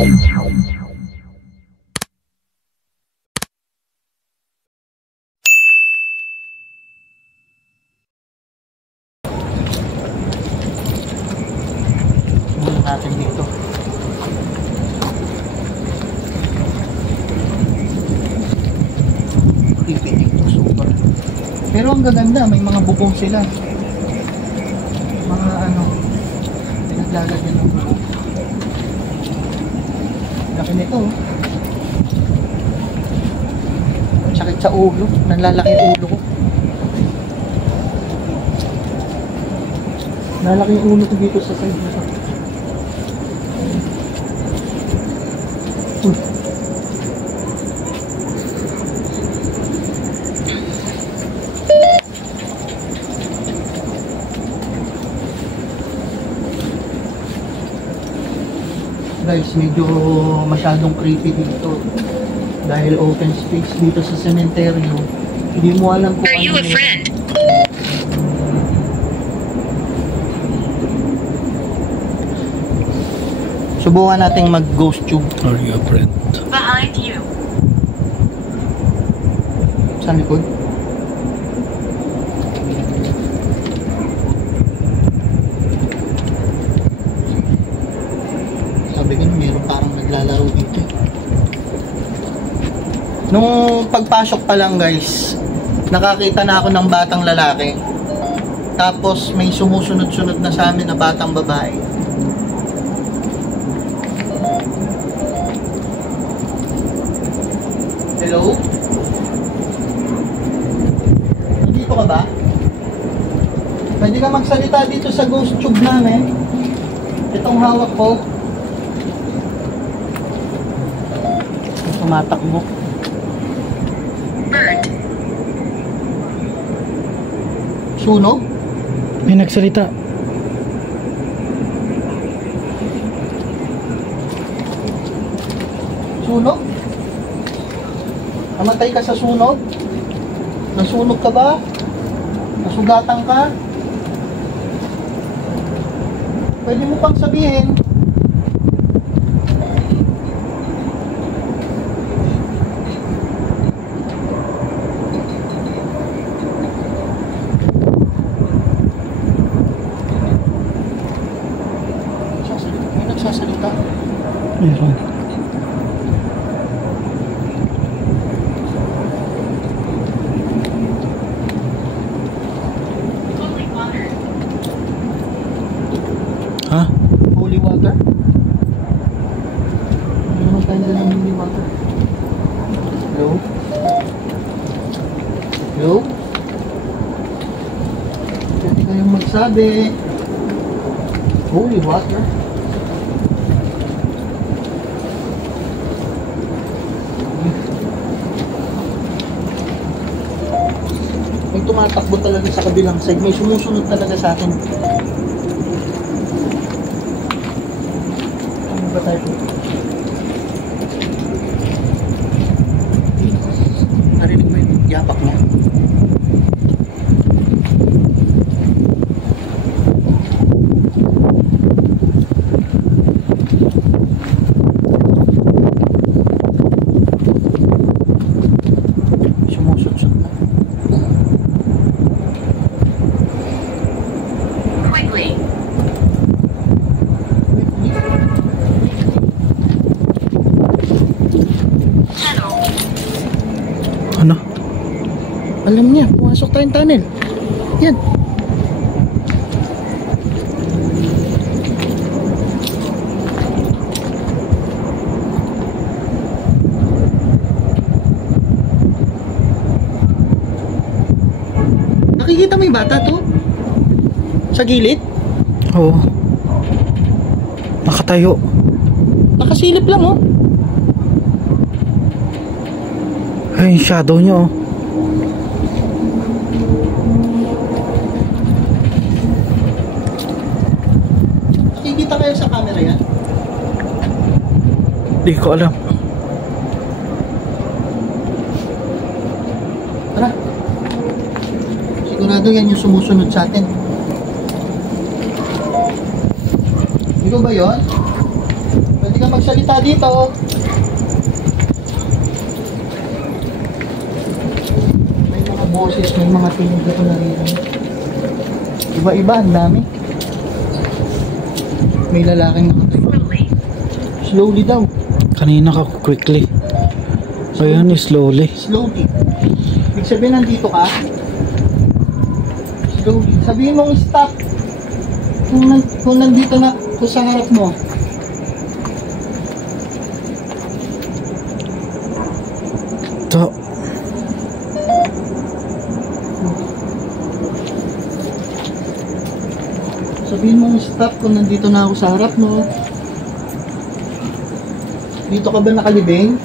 Natin dito. Creepy dito, super. Pero ang gaganda, may mga bubong sila. Mga ano, pinaglalagyan ng bubong. Laki nito. Sakit sa ulo, nalalaki yung ulo ko. Nalalaki yung ulo ko dito sa side na to. Guys, medyo masyadong creepy dito dahil open space dito sa cementerio. Hindi mo alam kung Are you a friend? Subukan nating mag ghost tube. Are you a friend? Behind you. Sa likod. Sabi ko, meron parang naglalaro dito. Nung pagpasok pa lang guys, nakakita na ako ng batang lalaki. Tapos may sumusunod-sunod na sa amin na batang babae. Hello? Nandito ka ba? Pwede ka magsalita dito sa ghost tube namin. Itong hawak ko. Tumatakbo. Bird. Sunog? May nagsalita. Sunog? Namatay ka sa sunog? Nasunog ka ba? Nasugatan ka? Pwede mo pang sabihin. May nagsasalita. Meron. Holy water. Ha? Holy water? Ano naman tayo nila ng holy water? Hello? Hello? Pwede kayong magsabi. Holy water? May tumatakbo talaga sa kabilang side. May sumusunod talaga sa akin. Ano ba tayo? Narinig mo yung yapak niya? Sumusot-sot na. Quickly. Tunnel. Ano? Alam niya, pumasok tayong tunnel. Yan. Nakikita mo yung bata to? Sa gilid? Oo. Nakatayo. Nakasilip lang oh. Ay, yung shadow niya oh. Nakikita kayo sa camera yan? Di ko alam. Tara. Sigurado yan yung sumusunod sa atin. Ikaw ba yun? Pwede ka magsalita dito. May mga boses, may mga tinig ako naririnig. Iba-iba, ang dami. May lalaking nakatayo. Slowly. Slowly daw. Kanina ka quickly. Ayun, slowly. Slowly. Ibig sabihin, nandito ka. Slowly. Sabihin mong stop. Kung nandito na, kung sa harap mo. To. Sabihin mong stop kung nandito na ako sa harap mo. Dito ka ba nakalibing?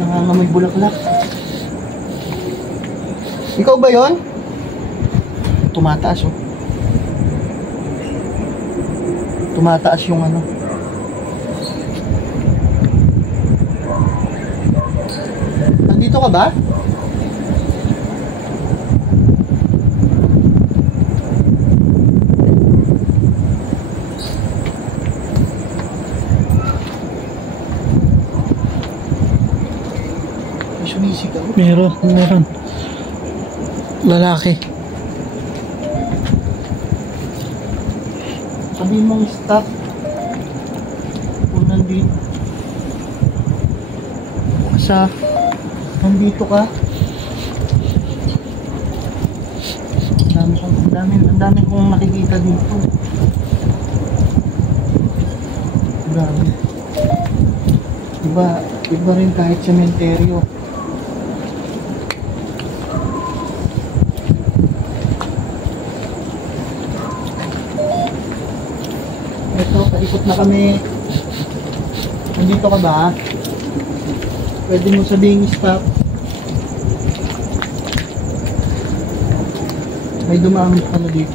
Nangangamoy bulaklak. Ikaw ba yon? Tumataas oh. Tumataas yung ano. Nandito ka ba? May sumisigaw. Meron. Lalaki. Sabihin mong stop kung nandito ka. Ang dami kong nakikita dito. Grabe. Iba rin kahit sementeryo. Ito, paikot na kami. Nandito ka ba? Pwede mo sabihin stop. May dumamit ka na dito.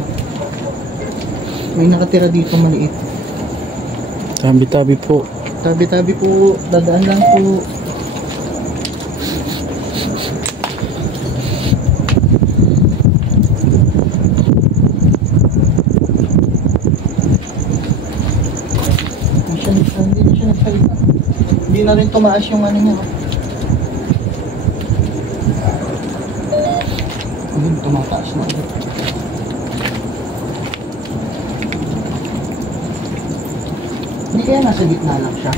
May nakatira dito maliit. Tabi-tabi po. Tabi-tabi po. Dadaan lang po. Hindi na siya nagsalita. Hindi na rin tumaas yung ano niya. Ayun, tumataas na. Hindi kaya nasa gitna lang siya.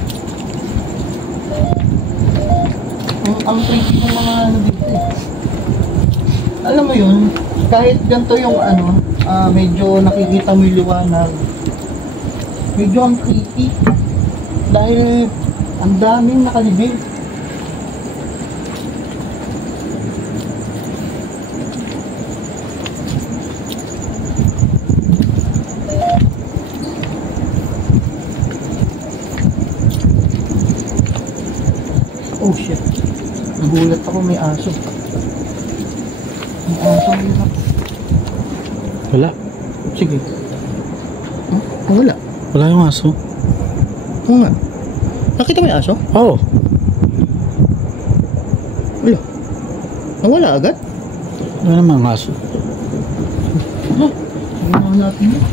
Ang tricky ng mga ano dito eh. Alam mo yun, kahit ganito yung ano, medyo nakikita mo yung liwanag. Medyo ang creepy. Dahil ang daming nakalibing. Oh shit. Nagulat ako, may aso. May aso yun. Wala. Sige. Huh? Wala. Wala yung aso. Oo nga. Nakita mo yung aso? Oo. Wala. Nawala agad? Wala naman ang aso. Ano natin yun?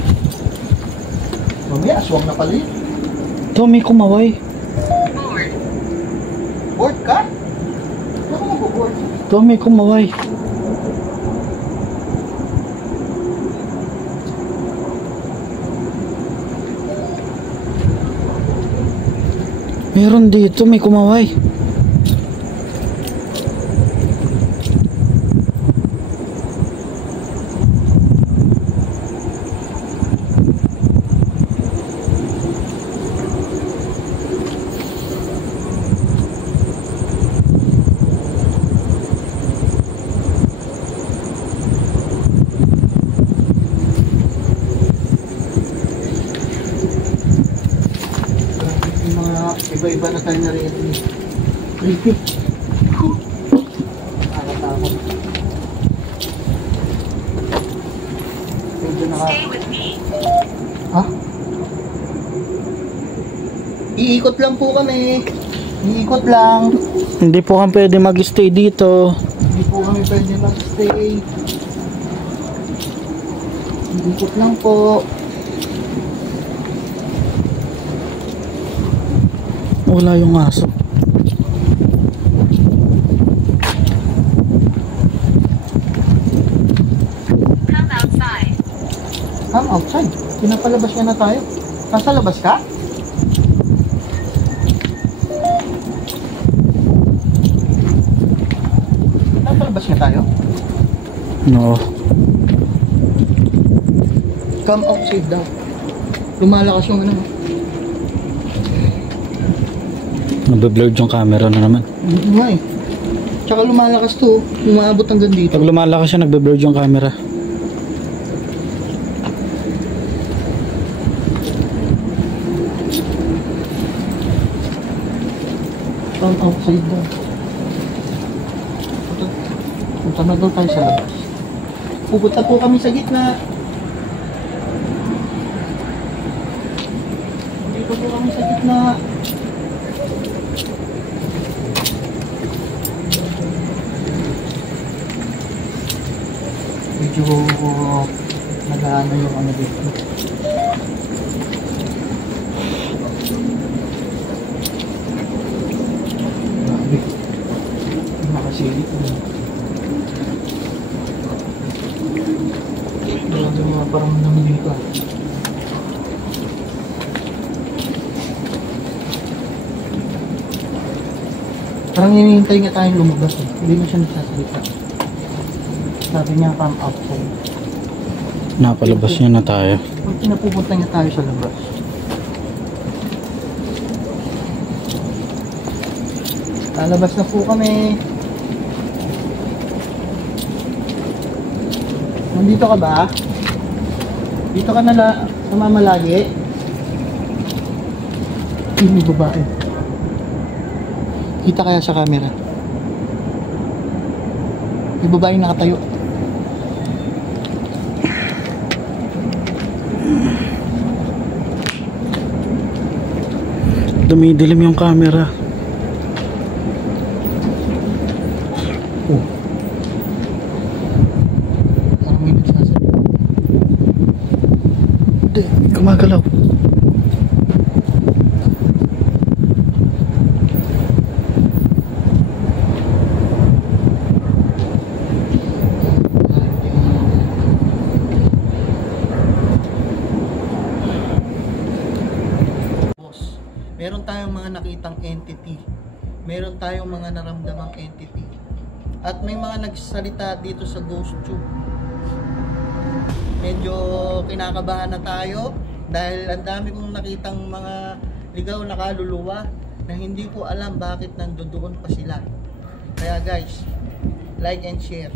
Mamaya, aswang na pala yun. Ito, may kumaway. Board. Board ka? Ano ka mag-board? Ito, may kumaway. Meron dito, may kumaway. Yung mga iba-iba na tayo naririnig. Creepy. Nakakatakot. Medyo naka... Stay with me. Ha? Iikot lang po kami. Iikot lang. Hindi po kami pwede mag-stay dito. Hindi po kami pwede mag-stay. Iikot lang po. Wala yung aso. Come outside. Come outside. Pinapalabas niya na tayo. Nasa labas ka? Pinapalabas niya tayo? No. Come outside daw. Lumalakas yung ano. Nabe-blurred yung camera na naman. Hindi nga eh. Tsaka lumalakas to. Umaabot hanggang dito. Pag lumalakas siya, nagbe-blurred yung camera. Come outside daw. Punta na daw tayo sa labas. Pupunta po kami sa gitna. Dito po kami sa gitna. Medyo nag-ano yung ano dito. Grabe. Nakasilip mo. Grabe mga parang naman dito. Parang hinihintay nga tayong lumabas eh. Hindi na siya nagsasalita. Sabi niya come outside. Napalabas niya na tayo. Kung pinapupunta niya tayo sa labas. Lalabas na po kami. Nandito ka ba? Dito ka na sumama lagi? May babae. Kita kaya sa camera? May babae nakatayo. Dumidilim yung camera. Oh. Parang may nagsasabi. Hindi, gumagalaw. Meron tayong mga nakitang entity. Meron tayong mga naramdamang entity. At may mga nagsalita dito sa ghost tube. Medyo kinakabahan na tayo dahil ang dami kong nakitang mga ligaw na kaluluwa na hindi ko alam bakit nandoon pa sila. Kaya guys, like and share.